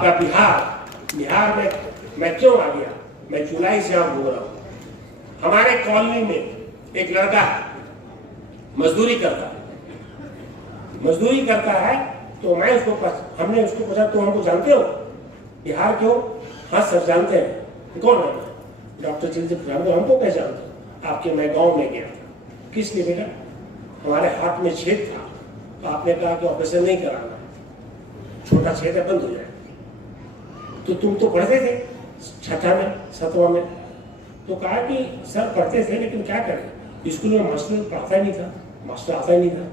आपका बिहार में मैं क्यों आ गया? मैं जुलाई से आप बोल रहा हूँ। हमारे कॉलोनी में एक लड़का मजदूरी करता है तो हमने उसको पूछा, तो हमको जानते हो बिहार क्यों? हाँ सर जानते हैं। कौन है? डॉक्टर जी से पूछा, हमको कैसे जानते हो? आपके मैं गांव में गया था। किस लिए बेटा? हमारे हाथ में छेद था, तो आपने कहा कि ऑपरेशन नहीं कराना, छोटा छेद है, बंद हो जाए। तो तुम तो पढ़ते थे 6ठा में 7वां में, तो कहा कि सर पढ़ते थे लेकिन क्या करें, स्कूल में मास्टर पढ़ाता ही नहीं था, मास्टर आता ही नहीं था,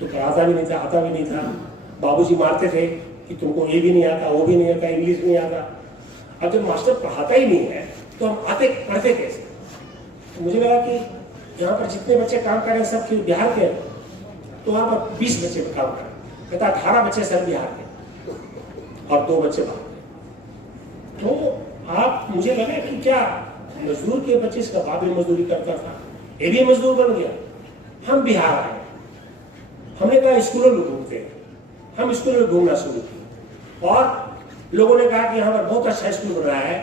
तो पढ़ाता भी नहीं था, आता भी नहीं था। बाबूजी मारते थे कि तुमको ये भी नहीं आता, वो भी नहीं आता, इंग्लिश नहीं आता। अब जब मास्टर पढ़ाता ही नहीं है तो हम पढ़ते कैसे? तो मुझे लगा कि यहाँ पर जितने बच्चे काम कर रहे हैं सब बिहार के हैं, तो वहाँ पर 20 बच्चे काम कर रहे हैं, कहता 18 बच्चे सब बिहार के और 2 बच्चे बाहर के। तो आप मुझे लगा कि क्या मजदूर के बच्चे, इसका बाप भी मजदूरी करता था, ये भी मजदूर बन गया। हम बिहार आए, हमने कहा स्कूलों में घूमते हैं, हम स्कूलों में घूमना शुरू किया और लोगों ने कहा कि यहाँ पर बहुत अच्छा स्कूल बन रहा है।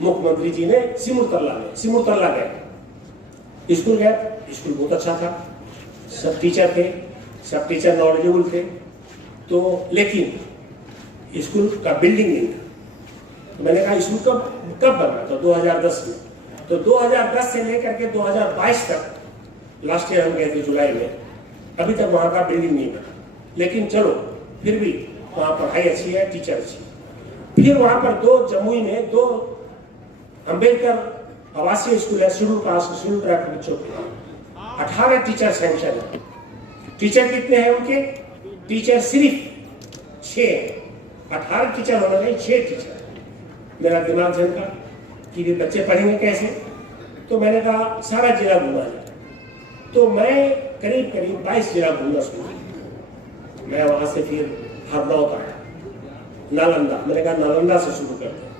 मुख्यमंत्री जी ने सिमुरतल्ला गए, स्कूल गए, स्कूल बहुत अच्छा था, सब टीचर नॉलेजेबल थे, तो लेकिन स्कूल का बिल्डिंग नहीं था। तो मैंने कहा स्कूल कब बना? तो 2010 में। तो 2010 से लेकर के 2022 तक, लास्ट ईयर हम गए थे जुलाई में, अभी तक वहाँ का बिल्डिंग नहीं बना। लेकिन चलो फिर भी वहाँ पढ़ाई अच्छी है, टीचर अच्छी। फिर वहाँ पर जमुई में 2 अम्बेडकर आवासीय स्कूल है, शेड्यूल ट्राइब के बच्चों के, 18 टीचर सैंक्शन है। टीचर कितने हैं उनके? टीचर सिर्फ 6 है। 18 टीचर होना चाहिए, 6 टीचर। मेरा दिमाग झलका कि ये बच्चे पढ़ेंगे कैसे? तो मैंने कहा सारा जिला घूमा जाए। तो मैं करीब 22 जिला घूमना शुरू किया। मैं वहां से फिर हरदौत आया, नालंदा। मैंने कहा नालंदा से शुरू करते हैं।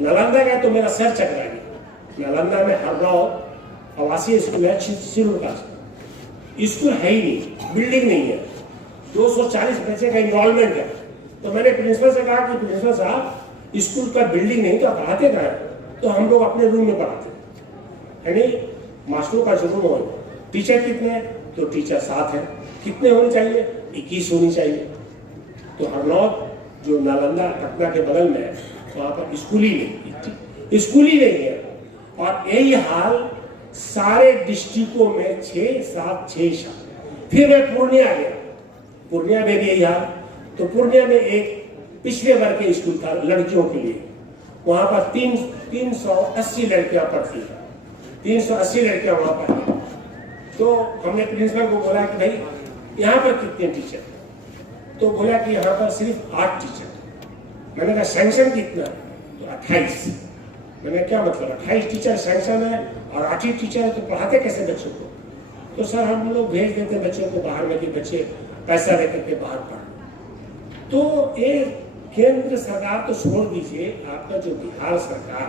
नालंदा गया तो मेरा सर चकरा गया। नालंदा में हरदौत आवासीय स्कूल है, सिरुर का स्कूल है ही नहीं, बिल्डिंग नहीं है, 240 बच्चे का इनरोलमेंट है। तो मैंने प्रिंसिपल से कहा कि प्रिंसिपल साहब स्कूल का बिल्डिंग नहीं तो पढ़ाते कहाँ है? तो हम लोग अपने रूम में पढ़ाते है नहीं, मास्टरों का जरूर हो। टीचर कितने हैं? तो टीचर 7 है। कितने होने चाहिए? 21 होनी चाहिए। तो हरनौत जो नालंदा पटना के बगल में है, वहाँ पर स्कूल ही नहीं है। और यही हाल सारे डिस्ट्रिक्टों में 6-7 फिर मैं पूर्णिया गया, पूर्णिया में भी यही हाल। तो पूर्णिया में एक पिछले वर्ग के स्कूल था लड़कियों के लिए, वहां पर 380 लड़कियां पढ़ती हैं, 380 लड़कियां वहां पर हैं। तो हमने प्रिंसिपल को बोला कि भाई यहाँ पर कितने टीचर? तो बोला कि यहाँ पर सिर्फ 8 टीचर। मैंने कहा सैंक्शन कितना? तो 28। मैंने क्या मतलब 28 टीचर सैंक्शन है और 8 ही टीचर है, तो पढ़ाते कैसे बच्चों को? तो सर हम लोग भेज देते बच्चों को बाहर में कि बच्चे पैसा लेकर के बाहर पढ़। तो ये केंद्र सरकार तो छोड़ दीजिए, आपका जो बिहार सरकार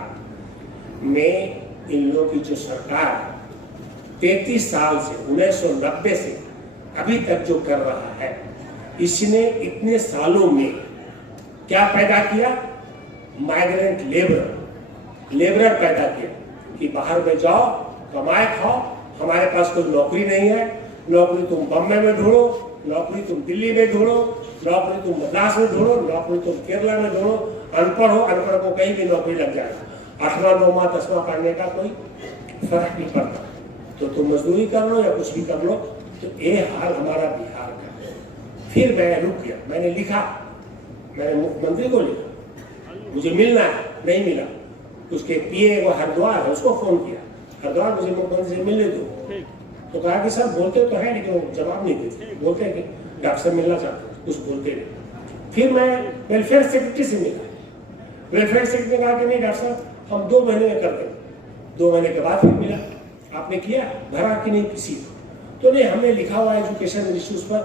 में इन लोगों की जो सरकार 33 साल से 1990 से अभी तक जो कर रहा है, इसने इतने सालों में क्या पैदा किया? माइग्रेंट लेबरर पैदा किया कि बाहर में जाओ, कमाए खाओ, हमारे पास कोई नौकरी नहीं है, नौकरी तुम बम्बई में ढूंढो, नौकरी तुम दिल्ली में ढूंढो, नौकरी तुम मद्रास में ढूंढो, नौकरी तुम केरला में ढूंढो। अनपढ़ को कहीं भी नौकरी लग जाएगा। 8वां 9वां 10वां पढ़ने का कोई फर्क नहीं पड़ता, तो तुम मजदूरी कर लो या कुछ भी कर लो। तो ये हाल हमारा बिहार का है। फिर मैं रुक गया, मैंने लिखा, मैंने मुख्यमंत्री को लिखा, मुझे मिलना है, नहीं मिला। उसके पीए वो हरिद्वार है, उसको फोन किया, हरिद्वार मुझे मुख्यमंत्री से मिलने दो। तो कहा कि सर बोलते तो है लेकिन वो जवाब नहीं देते, बोलते हैं कि डॉक्टर से मिलना चाहते हैं, कुछ बोलते नहीं। फिर मैं वेलफेयर सेक्रेटरी से मिला, वेलफेयर सेक्रेटरी ने कहा कि नहीं डॉक्टर साहब हम 2 महीने में कर देंगे। 2 महीने के बाद फिर मिला, आपने किया भरा कि नहीं किसी तो नहीं, हमने लिखा हुआ एजुकेशन इश्यूज पर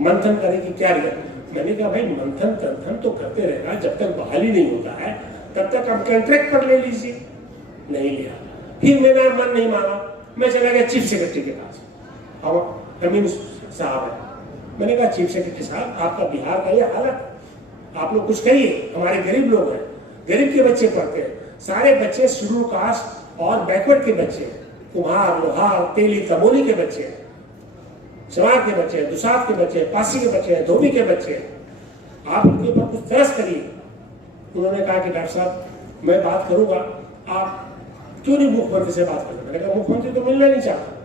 मंथन करें कि क्या रिजल्ट। मैंने कहा भाई मंथन तंथन तो करते रहना, जब तक बहाली नहीं होता है तब तक हम कॉन्ट्रैक्ट पर ले लीजिए। नहीं लिया। फिर मेरा मन नहीं माना, मैं चला गया चीफ सेक्रेटरी के पास, अब अमीन साहब है। मैंने कहा चीफ सेक्रेटरी साहब आपका बिहार का ये हालत, आप लोग कुछ करिए, हमारे गरीब लोग हैं, गरीब के बच्चे पढ़ते हैं, सारे बच्चे शेड्यूल कास्ट और बैकवर्ड के बच्चे हैं, कुम्हार, लोहार, तेली, तमोली के बच्चे हैं, चमार के बच्चे हैं, दुसाध के बच्चे हैं, पासी के बच्चे हैं, धोबी के बच्चे हैं, आप उनके ऊपर कुछ तरस करिए। उन्होंने कहा कि डॉक्टर साहब मैं बात करूंगा, आप क्यों नहीं मुख्यमंत्री से बात करते? मैंने कहा मुख्यमंत्री तो मिलना नहीं चाहता।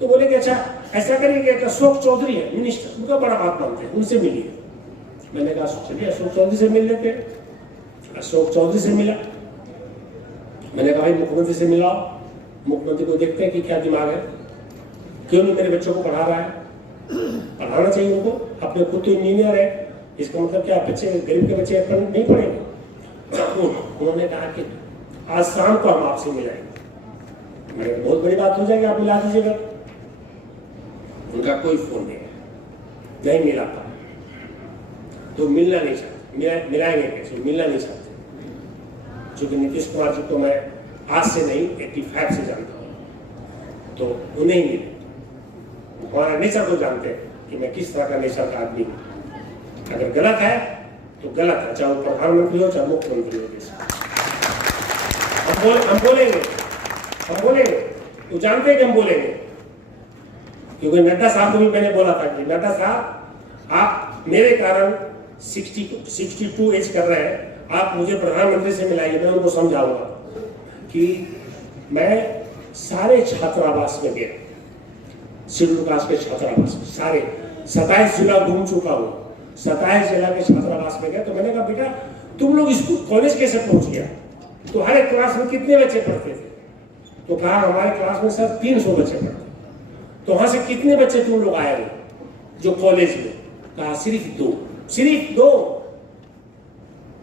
तो बोले कि अच्छा ऐसा करिए कि अशोक चौधरी है मिनिस्टर, उनका बड़ा बात मानते हैं, उनसे मिलिए। मैंने कहा चलिए अशोक चौधरी से मिल लेते। अशोक चौधरी से मिला। मैंने कहा भाई मुख्यमंत्री से मिलाओ, मुख्यमंत्री को देखते हैं कि क्या दिमाग है, क्यों नहीं मेरे बच्चों को पढ़ा रहा है, पढ़ाना चाहिए उनको, अपने खुद तो इंजीनियर है, इसका मतलब क्या बच्चे गरीब के बच्चे नहीं पढ़ेंगे? उन्होंने कहा कि आज शाम को हम आपसे मिलाएंगे। मैंने बहुत बड़ी बात हो जाएगी, आप मिला दीजिएगा। उनका कोई फोन नहीं मिला था, तो मिलना नहीं चाहते, मिलाएंगे कैसे? मिलना नहीं चाहते, क्योंकि नीतीश कुमार जी को मैं आज से नहीं 85 से जानता हूँ, तो उन्हें ही मिले। हमारा नेचर को जानते हैं कि मैं किस तरह का नेचर का आदमी हूँ। अगर गलत है तो गलत है, चाहे वो प्रधानमंत्री हो चाहे मुख्यमंत्री हो। हम बोलेंगे, तो जानते हैं कि हम बोलेंगे, क्योंकि नड्डा साहब को भी मैंने बोला था कि नड्डा साहब आप मेरे कारण 62 एज कर रहे हैं, आप मुझे प्रधानमंत्री से मिलाइए, मैं उनको समझाऊंगा कि मैं सारे छात्रावास में गया, शेड्यूल कास्ट के छात्रावास में सारे 27 जिला घूम चुका हूँ, 27 जिला के छात्रावास में गया। तो मैंने कहा बेटा तुम लोग स्कूल कॉलेज कैसे पहुंच गया? तो हर एक क्लास में कितने बच्चे पढ़ते थे? तो कहा हमारे क्लास में सर 300 बच्चे पढ़ते। तो वहां से कितने बच्चे तुम लोग आए हो जो कॉलेज में? कहा सिर्फ 2।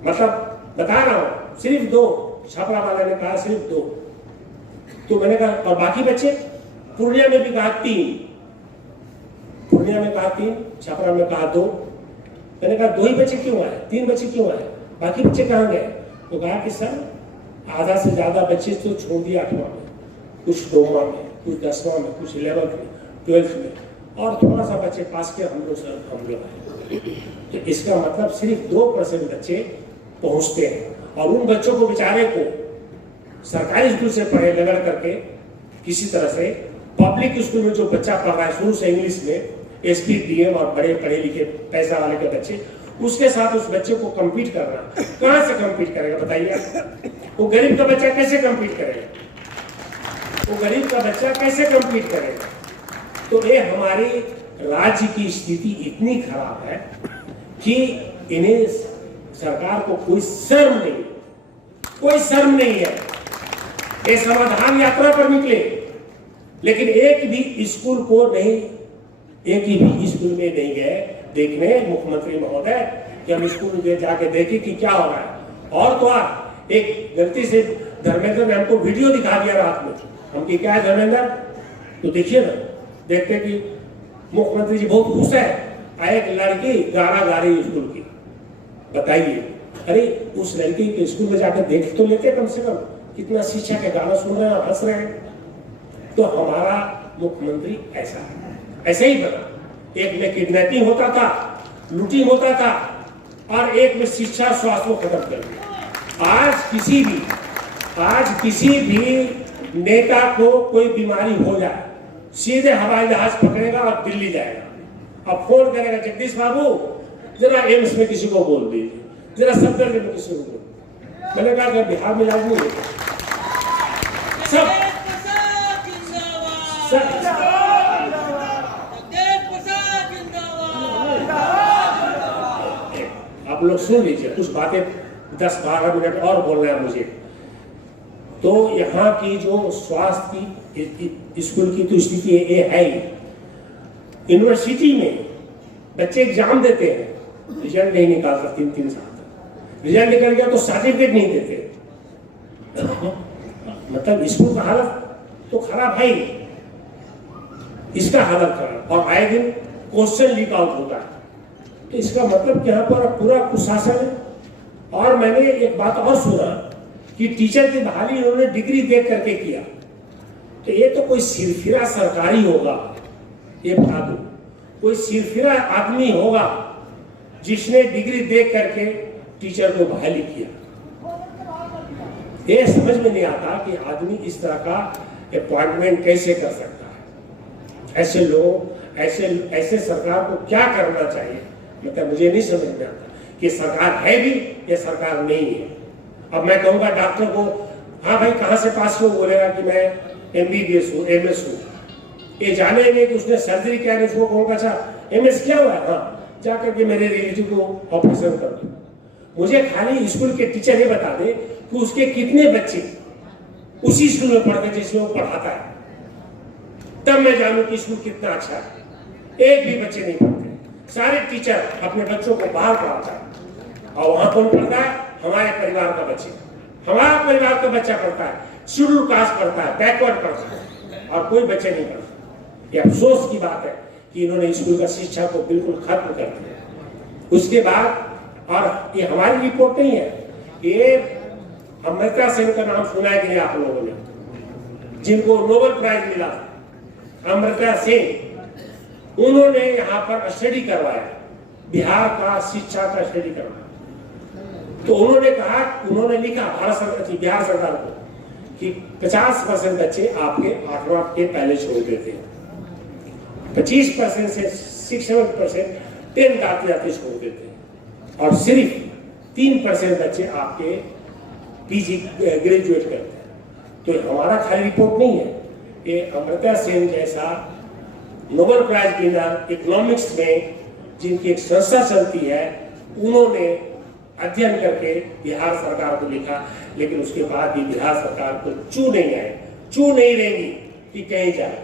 मतलब बता रहा हूं सिर्फ 2। छापरा वाले ने कहा सिर्फ 2। तो मैंने कहा और बाकी बच्चे? पूर्णिया में भी कहा 3, पूर्णिया में कहा 3, छापरा में कहा 2। मैंने कहा 2 ही बच्चे क्यों आए, 3 बच्चे क्यों आए, बाकी बच्चे कहाँ गए? तो कहा कि सर आधा से ज्यादा बच्चे तो छोड़ दिया 8वां में, कुछ 9वां में, कुछ 10वां में, कुछ 11th में, 12th में, और थोड़ा सा बच्चे पास के हम लोग आए। तो इसका मतलब सिर्फ 2% बच्चे पहुंचते हैं, और उन बच्चों को बेचारे को सरकारी स्कूल से पढ़े लगड़ करके किसी तरह से पब्लिक स्कूल में जो बच्चा पढ़ रहा है शुरू से इंग्लिश में, एसपी डीएम और बड़े पढ़े लिखे पैसा वाले के बच्चे, उसके साथ उस बच्चे को कम्पीट करना, कहां से कम्पीट करेगा बताइए? वो गरीब का बच्चा कैसे कम्पीट करेगा? वो गरीब का बच्चा कैसे कम्पीट करेगा? तो ये हमारी राज्य की स्थिति इतनी खराब है कि इन्हें सरकार को कोई शर्म नहीं, कोई शर्म नहीं है। ये समाधान यात्रा पर निकले, लेकिन एक भी स्कूल को नहीं, एक ही भी स्कूल में नहीं गए देखने मुख्यमंत्री महोदय कि हम स्कूल में जाके देखें कि क्या हो रहा है। और तो एक गलती से धर्मेंद्र ने हमको वीडियो दिखा दिया रात में, हम कि क्या है धर्मेंद्र, तो देखिए ना, देखते कि मुख्यमंत्री जी बहुत खुश है, एक लड़की गाना गा रही स्कूल की। बताइए, अरे उस लड़की के स्कूल में जाकर देख तो लेते कम से कम, कितना शिक्षा के गाना सुन रहे हैं, हंस रहे हैं। तो हमारा मुख्यमंत्री ऐसा है, ऐसे ही बना। एक में किडनैपिंग होता था, लूटिंग होता था, और एक में शिक्षा स्वास्थ्य को खत्म कर दिया। आज किसी भी नेता को कोई बीमारी हो जाए, सीधे हवाई जहाज पकड़ेगा और दिल्ली जाएगा, अब फोन करेगा जगदीश बाबू जरा एम्स में किसी को बोल दीजिए, जरा सफदरजंग में किसी को बोल। मैंने कहा बिहार में इलाज नहीं होता, सब आप लोग सुन लीजिए, कुछ बातें 10-12 मिनट और बोलना है मुझे। तो यहाँ की जो स्वास्थ्य की स्कूल की तो स्थिति ये है ही। यूनिवर्सिटी में बच्चे एग्जाम देते हैं, रिजल्ट नहीं निकालता 3-3 साल तक, रिजल्ट निकल गया तो सर्टिफिकेट नहीं देते। मतलब स्कूल का हालत तो खराब है ही, इसका हालत खराब, और आए दिन क्वेश्चन लीक आउट होता है। तो इसका मतलब कि यहाँ पर पूरा कुशासन है। और मैंने एक बात और सुना कि टीचर की बहाली उन्होंने डिग्री देख करके किया, तो ये तो कोई सिरफिरा सरकारी होगा, ये बता दो, कोई सिरफिरा आदमी होगा जिसने डिग्री देख करके टीचर को बहाली किया। ये समझ में नहीं आता कि आदमी इस तरह का अपॉइंटमेंट कैसे कर सकता है। ऐसे लोग, ऐसे सरकार को क्या करना चाहिए, मतलब मुझे नहीं समझ में आता कि सरकार है भी या सरकार नहीं है। अब मैं कहूँगा डॉक्टर को, हाँ भाई कहाँ से पास हो, बोलेगा कि मैं MBBS हूँ, MS हूँ। ये जानेंगे कि उसने सर्जरी क्या है, उसको कहूँगा अच्छा MS क्या हुआ है, हाँ जा करके मेरे रिलेटिव को ऑपरेशन कर दो। मुझे खाली स्कूल के टीचर ये बता दे कि उसके कितने बच्चे उसी स्कूल में पढ़ते जिसमें वो पढ़ाता है, तब मैं जानूं कि स्कूल कितना अच्छा है। एक भी बच्चे नहीं पढ़ते, सारे टीचर अपने बच्चों को बाहर पढ़ाता है। और वहां कौन पढ़ता है? हमारे परिवार का बच्चे, हमारा परिवार का बच्चा पढ़ता है, शेड्यूल कास्ट पढ़ता है, बैकवर्ड पढ़ता है, और कोई बच्चे नहीं पढ़ते। ये अफसोस की बात है कि इन्होंने स्कूल का शिक्षा को बिल्कुल खत्म कर दिया। उसके बाद, और ये हमारी रिपोर्ट नहीं है, ये अमृता सेन का नाम सुना है कि नहीं आप लोगों ने, जिनको नोबेल प्राइज मिला, अमृता सेन, उन्होंने यहाँ पर स्टडी करवाया, बिहार का शिक्षा का स्टडी करवाया। तो उन्होंने कहा, उन्होंने लिखा भारत सरकार, बिहार सरकार को, कि 50% बच्चे आपके 8वां के पहले छोड़ देते हैं, 25% से 6-7% 10th आते जाते छोड़ देते हैं, और सिर्फ 3% बच्चे आपके PG ग्रेजुएट करते हैं। तो हमारा खाली रिपोर्ट नहीं है, ये अमृता सेन जैसा नोबेल प्राइज विनर इकोनॉमिक्स में जिनकी एक संस्था चलती है, उन्होंने अध्ययन करके बिहार सरकार को लिखा। लेकिन उसके बाद भी बिहार सरकार को चू नहीं आए, चू नहीं रहेंगी कि कहीं जाए।